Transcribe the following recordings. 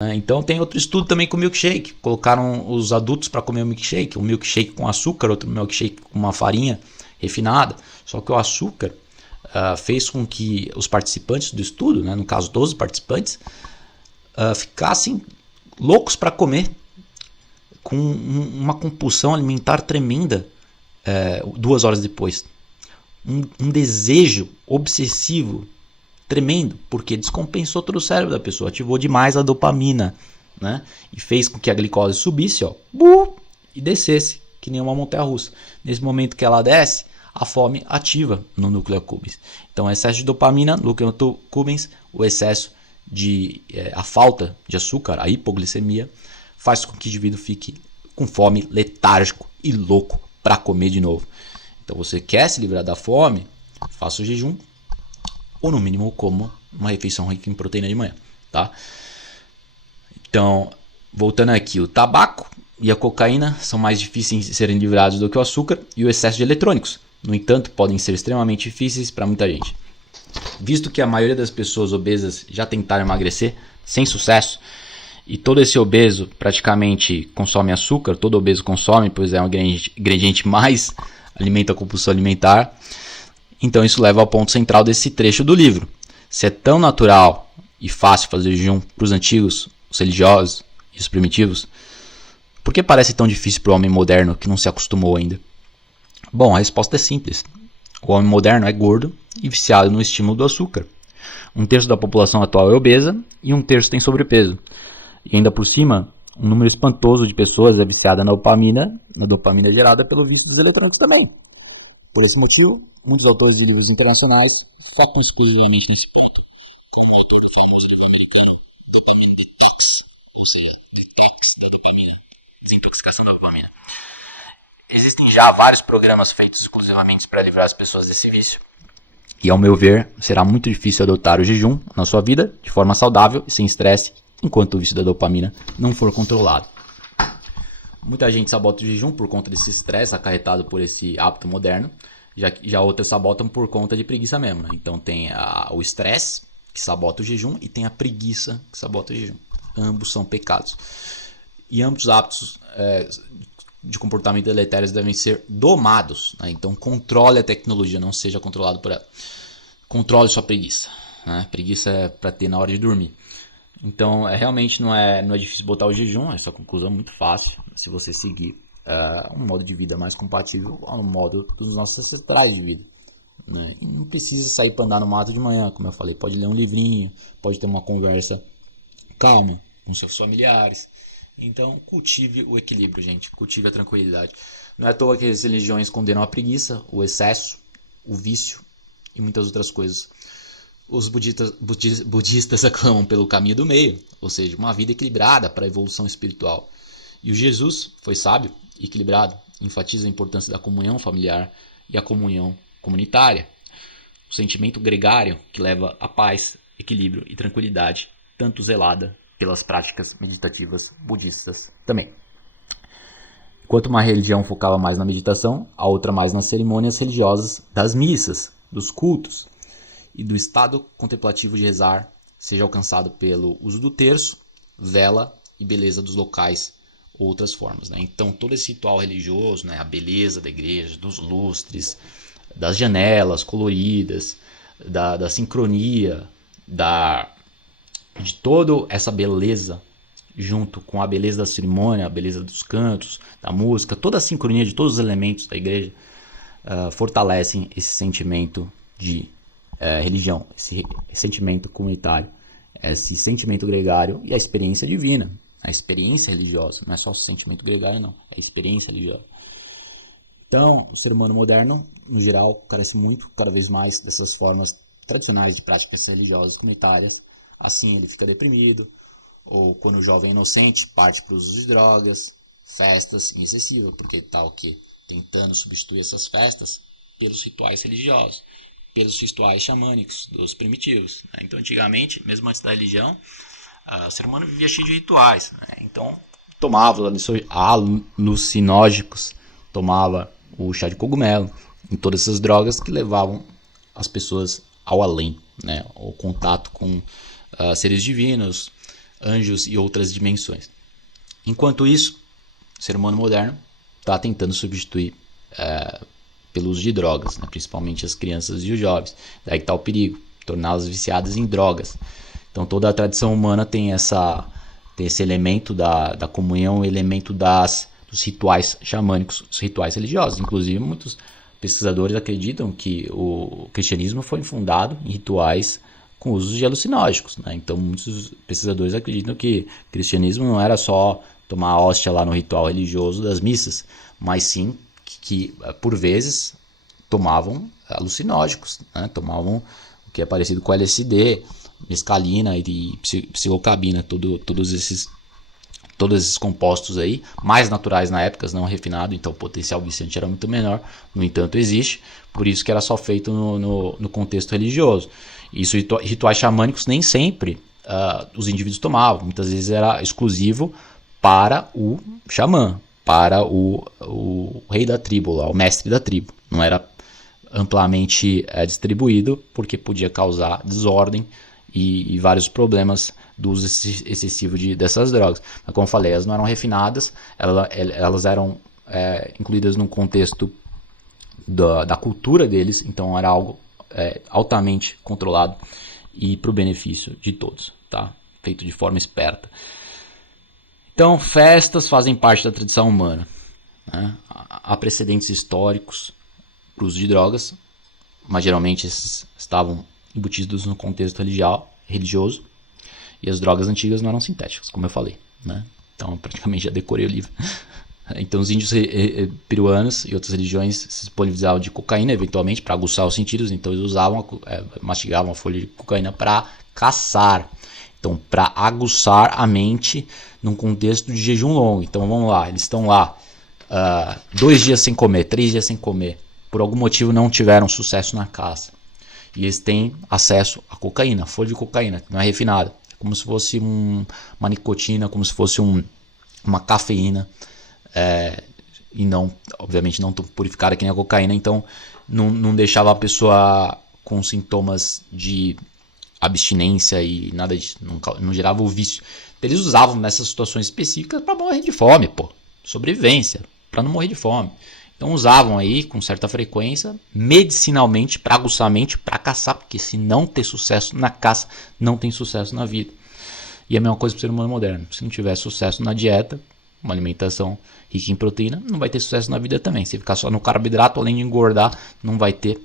né? Então tem outro estudo também com o milkshake. Colocaram os adultos para comer o milkshake. Um milkshake com açúcar, outro milkshake com uma farinha refinada. Só que o açúcar fez com que os participantes do estudo, né, no caso 12 participantes, ficassem loucos para comer, com uma compulsão alimentar tremenda 2 horas depois. Um desejo obsessivo tremendo, porque descompensou todo o cérebro da pessoa, ativou demais a dopamina, né? E fez com que a glicose subisse, e descesse, que nem uma montanha-russa. Nesse momento que ela desce, a fome ativa no núcleo accumbens. Então, o excesso de dopamina, núcleo accumbens, o excesso a falta de açúcar, a hipoglicemia, faz com que o indivíduo fique com fome, letárgico e louco para comer de novo. Então, você quer se livrar da fome, faça o jejum, ou no mínimo coma uma refeição rica em proteína de manhã, tá? Então, voltando aqui, o tabaco e a cocaína são mais difíceis de serem livrados do que o açúcar e o excesso de eletrônicos. No entanto, podem ser extremamente difíceis para muita gente. Visto que a maioria das pessoas obesas já tentaram emagrecer sem sucesso, e todo esse obeso praticamente consome açúcar, todo obeso consome, pois é um ingrediente mais alimenta a compulsão alimentar. Então isso leva ao ponto central desse trecho do livro. Se é tão natural e fácil fazer jejum para os antigos, os religiosos e os primitivos, por que parece tão difícil para o homem moderno que não se acostumou ainda? Bom, a resposta é simples. O homem moderno é gordo e viciado no estímulo do açúcar. 1/3 da população atual é obesa e 1/3 tem sobrepeso. E ainda por cima, um número espantoso de pessoas é viciada na dopamina gerada pelo vício dos eletrônicos também. Por esse motivo, muitos autores de livros internacionais focam exclusivamente nesse ponto, como o autor do famoso livro americano Dopamine Detox, ou seja, detox da dopamina, desintoxicação da dopamina. Existem já vários programas feitos exclusivamente para livrar as pessoas desse vício, e ao meu ver, será muito difícil adotar o jejum na sua vida de forma saudável e sem estresse, enquanto o vício da dopamina não for controlado. Muita gente sabota o jejum por conta desse estresse acarretado por esse hábito moderno, já outras sabotam por conta de preguiça mesmo, né? Então tem o estresse, que sabota o jejum, e tem a preguiça, que sabota o jejum. Ambos são pecados. E ambos os hábitos de comportamento deletérios devem ser domados, né? Então controle a tecnologia, não seja controlado por ela. Controle sua preguiça, né? Preguiça é para ter na hora de dormir. Então realmente não é difícil botar o jejum, essa conclusão é muito fácil se você seguir um modo de vida mais compatível ao modo dos nossos ancestrais de vida, né? E não precisa sair para andar no mato de manhã, como eu falei, pode ler um livrinho, pode ter uma conversa calma com seus familiares. Então cultive o equilíbrio, gente, cultive a tranquilidade. Não é à toa que as religiões condenam a preguiça, o excesso, o vício e muitas outras coisas. Os budistas aclamam pelo caminho do meio, ou seja, uma vida equilibrada para a evolução espiritual. E o Jesus foi sábio e equilibrado, enfatiza a importância da comunhão familiar e a comunhão comunitária. O sentimento gregário que leva a paz, equilíbrio e tranquilidade, tanto zelada pelas práticas meditativas budistas também. Enquanto uma religião focava mais na meditação, a outra mais nas cerimônias religiosas das missas, dos cultos, e do estado contemplativo de rezar, seja alcançado pelo uso do terço, vela e beleza dos locais ou outras formas, né? Então todo esse ritual religioso, né, a beleza da igreja, dos lustres, das janelas coloridas, da sincronia, de toda essa beleza, junto com a beleza da cerimônia, a beleza dos cantos, da música, toda a sincronia de todos os elementos da igreja fortalecem esse sentimento de religião, esse sentimento comunitário, esse sentimento gregário e a experiência divina, a experiência religiosa. Não é só o sentimento gregário, não, é a experiência religiosa. Então, o ser humano moderno, no geral, carece muito, cada vez mais, dessas formas tradicionais de práticas religiosas comunitárias. Assim, ele fica deprimido, ou quando o jovem inocente parte para o uso de drogas, festas em excessiva, porque está o quê? Tentando substituir essas festas pelos rituais religiosos, pelos rituais xamânicos dos primitivos, né? Então, antigamente, mesmo antes da religião, o ser humano vivia cheio de rituais, né? Então, tomava alucinógicos, tomava o chá de cogumelo, e todas essas drogas que levavam as pessoas ao além, né? O contato com seres divinos, anjos e outras dimensões. Enquanto isso, o ser humano moderno está tentando substituir pelo uso de drogas, né? Principalmente as crianças e os jovens. Daí que está o perigo, torná-las viciadas em drogas. Então toda a tradição humana tem esse elemento da comunhão, elemento dos rituais xamânicos, os rituais religiosos. Inclusive muitos pesquisadores acreditam que o cristianismo foi fundado em rituais com uso de alucinógenos, né? Então muitos pesquisadores acreditam que o cristianismo não era só tomar a hóstia lá no ritual religioso das missas, mas sim que por vezes tomavam alucinógenos, né? Tomavam o que é parecido com LSD, mescalina e psilocabina, todos esses compostos aí, mais naturais na época, não refinados, então o potencial viciante era muito menor. No entanto, existe, por isso que era só feito no contexto religioso. Isso, rituais xamânicos nem sempre os indivíduos tomavam, muitas vezes era exclusivo para o xamã, para o rei da tribo, o mestre da tribo. Não era amplamente distribuído, porque podia causar desordem e vários problemas do uso excessivo dessas drogas. Mas como eu falei, elas não eram refinadas, elas eram incluídas num contexto da cultura deles, então era algo altamente controlado e para o benefício de todos, tá? Feito de forma esperta. Então, festas fazem parte da tradição humana, né? Há precedentes históricos para o uso de drogas, mas geralmente esses estavam embutidos no contexto religioso, e as drogas antigas não eram sintéticas, como eu falei, né? Então, eu praticamente já decorei o livro. Então, os índios peruanos e outras religiões se disponibilizavam de cocaína, eventualmente, para aguçar os sentidos. Então, eles mastigavam a folha de cocaína para caçar. Então, para aguçar a mente num contexto de jejum longo. Então, vamos lá, eles estão lá 2 dias sem comer, 3 dias sem comer. Por algum motivo não tiveram sucesso na caça. E eles têm acesso à cocaína, folha de cocaína, que não é refinada. É como se fosse uma nicotina, como se fosse uma cafeína. E não, obviamente não tão purificada que nem a cocaína, então não deixava a pessoa com sintomas de abstinência e nada disso, não gerava o vício. Eles usavam nessas situações específicas para morrer de fome, sobrevivência, para não morrer de fome. Então usavam aí com certa frequência, medicinalmente, para aguçar a mente, para caçar, porque se não ter sucesso na caça, não tem sucesso na vida. E a mesma coisa para o ser humano moderno, se não tiver sucesso na dieta, uma alimentação rica em proteína, não vai ter sucesso na vida também. Se ficar só no carboidrato, além de engordar, não vai ter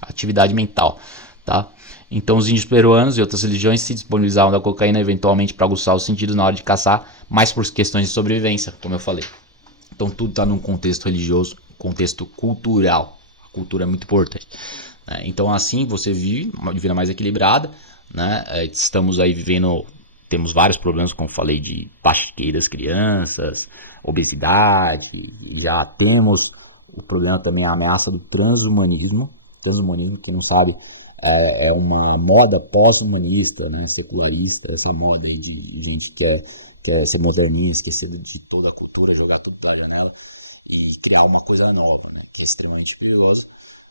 atividade mental, tá? Então os índios peruanos e outras religiões se disponibilizavam da cocaína eventualmente para aguçar os sentidos na hora de caçar, mas por questões de sobrevivência, como eu falei. Então tudo está num contexto religioso, contexto cultural. A cultura é muito importante, né? Então assim você vive uma vida mais equilibrada, né? Estamos aí vivendo... Temos vários problemas, como falei, de baixa QI das crianças, obesidade, e já temos o problema também, a ameaça do transhumanismo. Transhumanismo, quem não sabe, é uma moda pós-humanista, né, secularista, essa moda aí de gente que quer ser moderninha, esquecer de toda a cultura, jogar tudo pela janela e criar uma coisa nova, né, que é extremamente perigoso,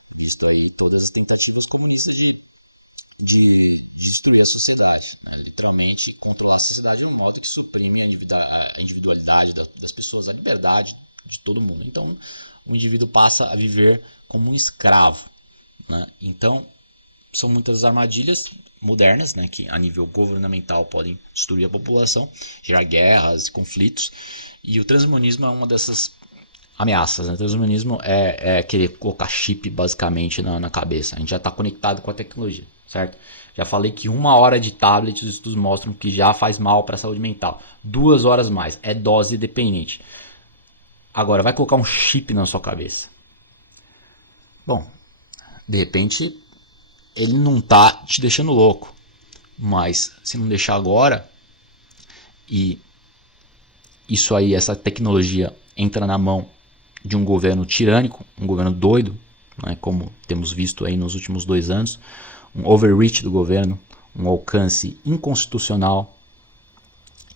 visto aí todas as tentativas comunistas de destruir a sociedade, né? Literalmente controlar a sociedade de um modo que suprime a individualidade das pessoas, a liberdade de todo mundo. Então o indivíduo passa a viver como um escravo, né? Então são muitas armadilhas modernas, né, que a nível governamental podem destruir a população, gerar guerras e conflitos, e o transhumanismo é uma dessas ameaças, né? O transhumanismo é querer colocar chip basicamente na cabeça. A gente já está conectado com a tecnologia, certo? Já falei que 1 hora de tablet, os estudos mostram que já faz mal para a saúde mental. 2 horas mais, é dose dependente. Agora, vai colocar um chip na sua cabeça. Bom, de repente, ele não está te deixando louco. Mas, se não deixar agora, e isso aí, essa tecnologia entra na mão de um governo tirânico, um governo doido, né, como temos visto aí nos últimos 2 anos, um overreach do governo, um alcance inconstitucional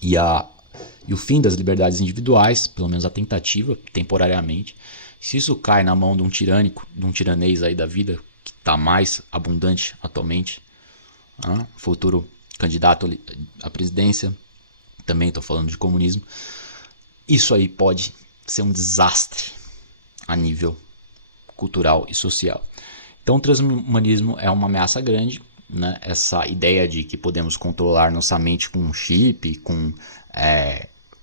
e o fim das liberdades individuais, pelo menos a tentativa, temporariamente. Se isso cai na mão de um tirânico, de um tiranês aí da vida, que está mais abundante atualmente, futuro candidato à presidência também estou falando de comunismo, isso aí pode ser um desastre a nível cultural e social. Então o transhumanismo é uma ameaça grande, né? Essa ideia de que podemos controlar nossa mente com um chip,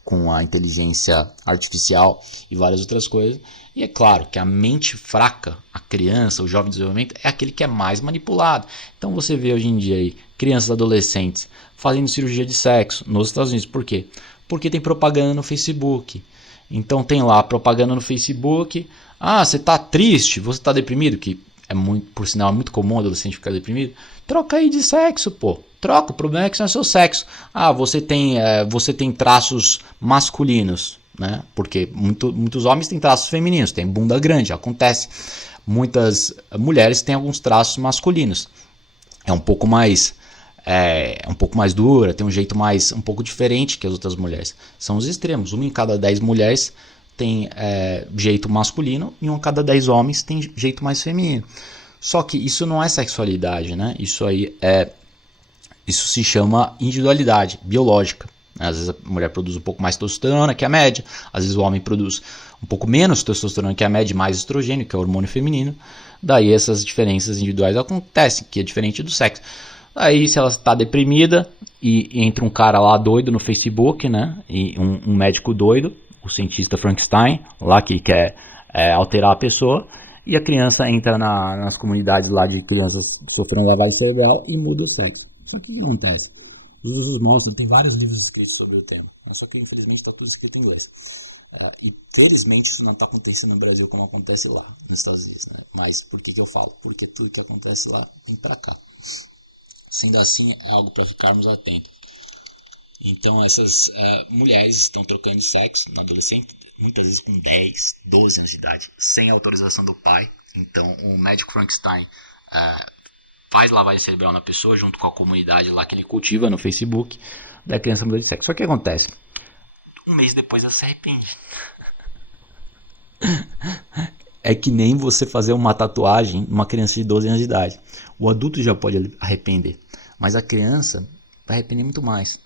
com a inteligência artificial e várias outras coisas. E é claro que a mente fraca, a criança, o jovem de desenvolvimento, é aquele que é mais manipulado. Então você vê hoje em dia aí, crianças e adolescentes fazendo cirurgia de sexo nos Estados Unidos. Por quê? Porque tem propaganda no Facebook. Então tem lá propaganda no Facebook. Ah, você está triste, você está deprimido, que é muito, por sinal, é muito comum o adolescente ficar deprimido. Troca aí de sexo, pô. Troca, o problema é que não é seu sexo. Ah, você tem traços masculinos, né? Porque muitos homens têm traços femininos, tem bunda grande, acontece. Muitas mulheres têm alguns traços masculinos. É um pouco mais dura, tem um jeito um pouco diferente que as outras mulheres. São os extremos. Uma em cada 10 mulheres tem jeito masculino e um em cada 10 homens tem jeito mais feminino. Só que isso não é sexualidade, né? Isso se chama individualidade biológica. Às vezes a mulher produz um pouco mais testosterona que a média, às vezes o homem produz um pouco menos testosterona que a média, mais estrogênio, que é o hormônio feminino. Daí essas diferenças individuais acontecem, que é diferente do sexo. Aí se ela está deprimida e entra um cara lá doido no Facebook, né? E um médico doido, o cientista Frankenstein, lá que quer alterar a pessoa, e a criança entra nas comunidades lá de crianças que sofreram lavagem cerebral e muda o sexo. Só que o que acontece? Os usos mostram, tem vários livros escritos sobre o tema, né? Só que infelizmente está tudo escrito em inglês. E felizmente isso não está acontecendo no Brasil como acontece lá nos Estados Unidos, né? Mas por que eu falo? Porque tudo que acontece lá vem para cá. Sendo assim, é algo para ficarmos atentos. Então essas mulheres estão trocando de sexo na adolescente, muitas vezes com 10, 12 anos de idade, sem autorização do pai. Então o médico Frankenstein faz lavagem cerebral na pessoa, junto com a comunidade lá que ele cultiva no Facebook, daí a criança muda de sexo. Só que o que acontece? Um mês depois ela se arrepende. É que nem você fazer uma tatuagem numa criança de 12 anos de idade. O adulto já pode arrepender, mas a criança vai arrepender muito mais.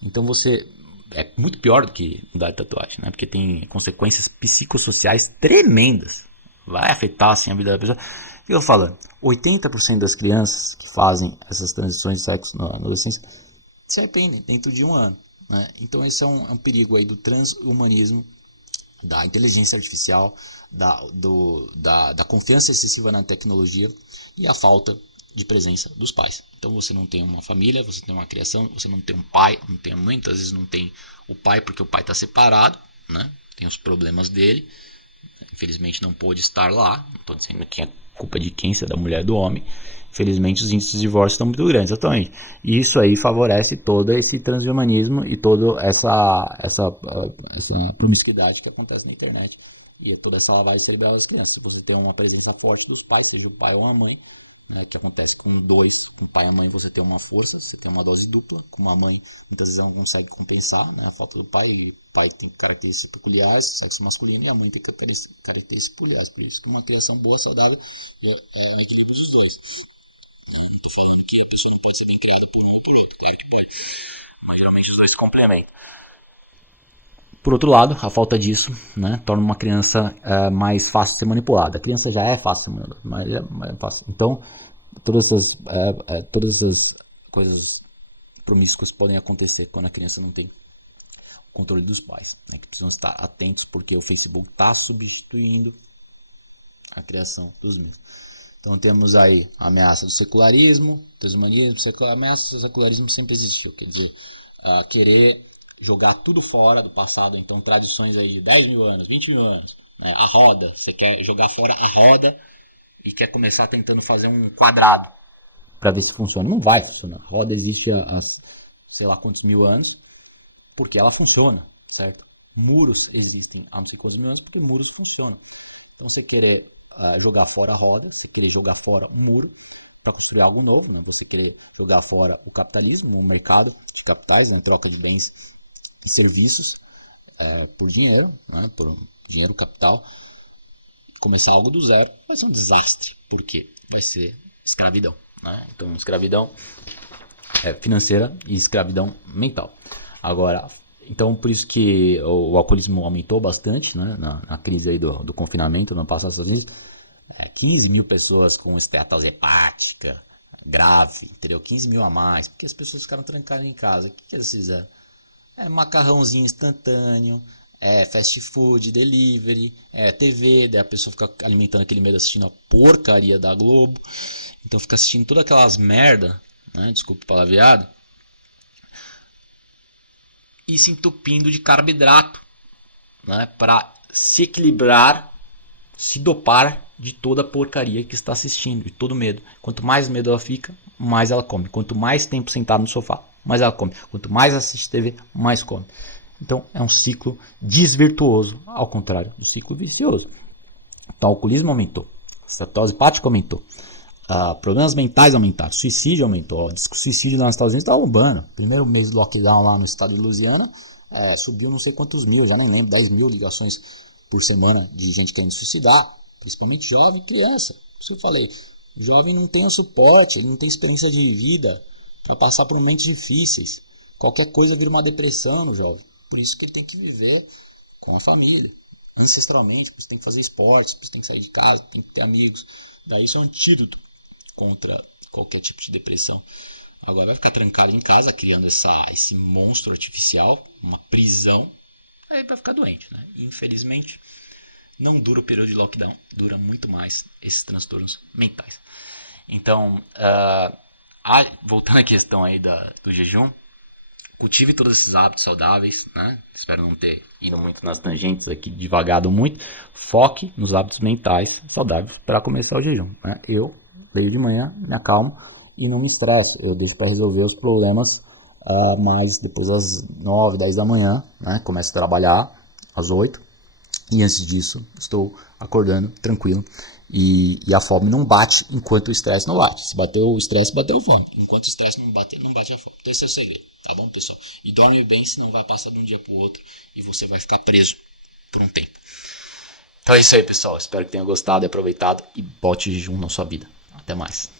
Então você é muito pior do que mudar de tatuagem, né? Porque tem consequências psicossociais tremendas. Vai afetar assim a vida da pessoa. O que eu tô falando? 80% das crianças que fazem essas transições de sexo na adolescência se arrependem dentro de um ano, né? Então esse é um perigo aí do transhumanismo, da inteligência artificial, da confiança excessiva na tecnologia e a falta de presença dos pais. Então você não tem uma família, você tem uma criação, você não tem um pai, não tem muitas vezes não tem o pai porque o pai está separado, né? Tem os problemas dele, infelizmente não pôde estar lá, não estou dizendo que é culpa de quem, se é da mulher ou do homem. Infelizmente os índices de divórcio estão muito grandes atualmente. E isso aí favorece todo esse transhumanismo e toda essa promiscuidade que acontece na internet. E toda essa lavagem cerebral das crianças. Se você tem uma presença forte dos pais, seja o pai ou a mãe, né, que acontece com o pai e a mãe, você tem uma força, você tem uma dose dupla. Com uma mãe, muitas vezes ela não consegue compensar, né, a falta do pai. E o pai tem características peculiares, sexo masculino, e a mãe tem características peculiares. Por isso que uma criação boa, saudável, é um equilíbrio dos dois. Não estou falando que a pessoa não pode ser bem criada por um ou por outro, claro que pode, mas geralmente os dois se complementam. Por outro lado, a falta disso, né, torna uma criança mais fácil de ser manipulada. A criança já é fácil de ser manipulada, mas é mais fácil. Então, todas essas coisas promíscuas podem acontecer quando a criança não tem o controle dos pais, né, que precisam estar atentos porque o Facebook está substituindo a criação dos mesmos. Então temos aí a ameaça do secularismo, transhumanismo. A ameaça do secularismo sempre existiu, quer dizer, querer jogar tudo fora do passado. Então tradições aí de 10 mil anos, 20 mil anos, né? A roda, você quer jogar fora a roda e quer começar tentando fazer um quadrado para ver se funciona. Não vai funcionar. A roda existe há sei lá quantos mil anos porque ela funciona, certo? Muros existem há não sei quantos mil anos porque muros funcionam. Então você querer jogar fora a roda, você querer jogar fora um muro para construir algo novo, né? Você querer jogar fora o capitalismo, o mercado de capitais, né? Troca de bens e serviços por dinheiro, né? Por dinheiro, capital, começar algo do zero vai ser um desastre, porque vai ser escravidão, né? Então escravidão financeira e escravidão mental. Agora, então por isso que o alcoolismo aumentou bastante, né, na crise aí do confinamento no ano passado, 15 mil pessoas com esteatose hepática grave, entendeu? 15 mil a mais, porque as pessoas ficaram trancadas em casa. O que eles fizeram? Macarrãozinho instantâneo, fast food, delivery, TV, daí a pessoa fica alimentando aquele medo assistindo a porcaria da Globo, então fica assistindo todas aquelas merda, né? Desculpa o palavreado, e se entupindo de carboidrato, né? Para se equilibrar, se dopar de toda a porcaria que está assistindo, de todo medo. Quanto mais medo ela fica, mais ela come. Quanto mais tempo sentado no sofá, mais ela come. Quanto mais assiste TV, mais come. Então é um ciclo desvirtuoso, ao contrário do ciclo vicioso. Então o alcoolismo aumentou, a estetose hepática aumentou, problemas mentais aumentaram, suicídio aumentou. Diz que o suicídio lá nos Estados Unidos está bombando. Primeiro mês do lockdown lá no estado de Louisiana, subiu não sei quantos mil, já nem lembro, 10 mil ligações por semana de gente querendo suicidar, principalmente jovem e criança. Por isso que eu falei, o jovem não tem o suporte, ele não tem experiência de vida para passar por momentos difíceis. Qualquer coisa vira uma depressão no jovem. Por isso que ele tem que viver com a família, ancestralmente, por isso tem que fazer esportes, por isso tem que sair de casa, tem que ter amigos. Daí isso é um antídoto contra qualquer tipo de depressão. Agora vai ficar trancado em casa, criando esse monstro artificial, uma prisão, aí vai ficar doente, né? E, infelizmente, não dura o período de lockdown, dura muito mais esses transtornos mentais. Então, voltando à questão aí do jejum, cultive todos esses hábitos saudáveis, né? Espero não ter ido muito nas tangentes aqui, divagado muito. Foque nos hábitos mentais saudáveis para começar o jejum, né? Eu leio de manhã, me acalmo e não me estresso. Eu deixo para resolver os problemas mais depois das 9, 10 da manhã, né? Começo a trabalhar às 8 e antes disso estou acordando tranquilo. E a fome não bate enquanto o estresse não bate. Se bateu o estresse, bateu a fome. Enquanto o estresse não bate a fome. Então esse é o segredo, tá bom, pessoal? E dorme bem, senão vai passar de um dia para o outro e você vai ficar preso por um tempo. Então é isso aí, pessoal. Espero que tenham gostado e aproveitado e bote jejum na sua vida. Até mais.